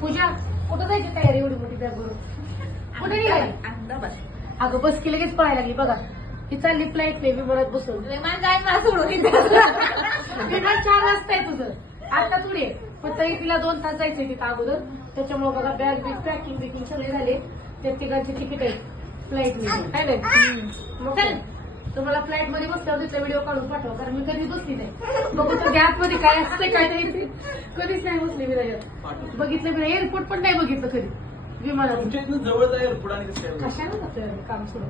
पूजा कुठं जायची तयारी एवढी मोठी बॅग भरून? कुठे निघाली? अगं बस की लगेच पळायला लागली बघा. ही चालली फ्लाईट नाही विमानात बसून. मला सोडून विमान 4 वाजता आहे तुझं, आता थोडी आहे. पण तरी तिला 2 तास जायचंय तिथं अगोदर. त्याच्यामुळे बघा बॅग बिग पॅकिंग बिकिंग सगळे झाले. त्या तिघांची तिकीट आहे फ्लाईट मध्ये. मग चल तुम्हाला फ्लाईट मध्ये बसल्यावर तिचा व्हिडिओ काढून पाठवा, कारण मी कधी बसली नाही. बघू तर गॅप मध्ये काय असतं काय नाही, कधीच नाही बसली मी त्याच्यात. बघितलं मी एअरपोर्ट पण नाही बघितलं कधी विमानात. जवळ एअरपोर्ट आणि कशाला जातोय काम सोडून?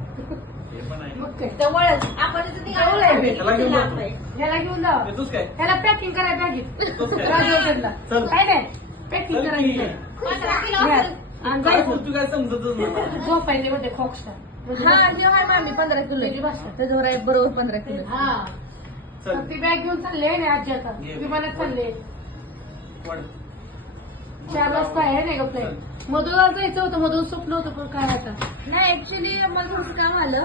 मग काय जवळच आपण जवळ आहे. त्याला घेऊन जातो. ह्याला घेऊन जावा, येतोस काय? ह्याला पॅकिंग कराय बॅगीत येतोस काय? राजवर्धनला. चल. काय नाही पॅकिंग चल करायची की. नाही. आणि काय जायचं बोलतो काय समजतच नाही. झोपायचे म्हणते खोकसा. हा जेव्हा आहे मामी 15 किलो त्याची भाषा. त्याच्यावर आहे बरोबर 15 किलो. हा चल तर ती बॅग घेऊन चालले ना आजी आता घे. विमानात चालले. वाढ. 4 वाजता आहे नाही का फ्लाईट. मधूला जायचं होतं, मधून स्वप्न होतं पण काय आता. नाही ऍक्च्युली मला थोडं काम आलं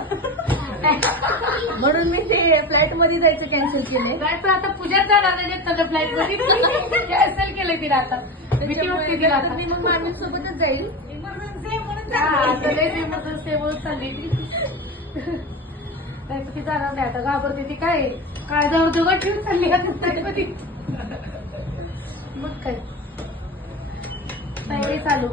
म्हणून मी ते फ्लाईट मध्ये जायचं कॅन्सल केलंय. काय तर आता पूजाच जाणार नाही त्याच्या फ्लाईट मध्ये. कॅन्सल केलं तिला आता. भीती वाटते तिला आता. मी मग मामी सोबतच जाईल. हा, आता लय emergency म्हणून चालली ती. नाही तर ती जाणार नाही आता, घाबरते ती. काय काळजावर जवळ ठेवून चालली आता फ्लाईट मध्ये. मग काय तयारी चालू.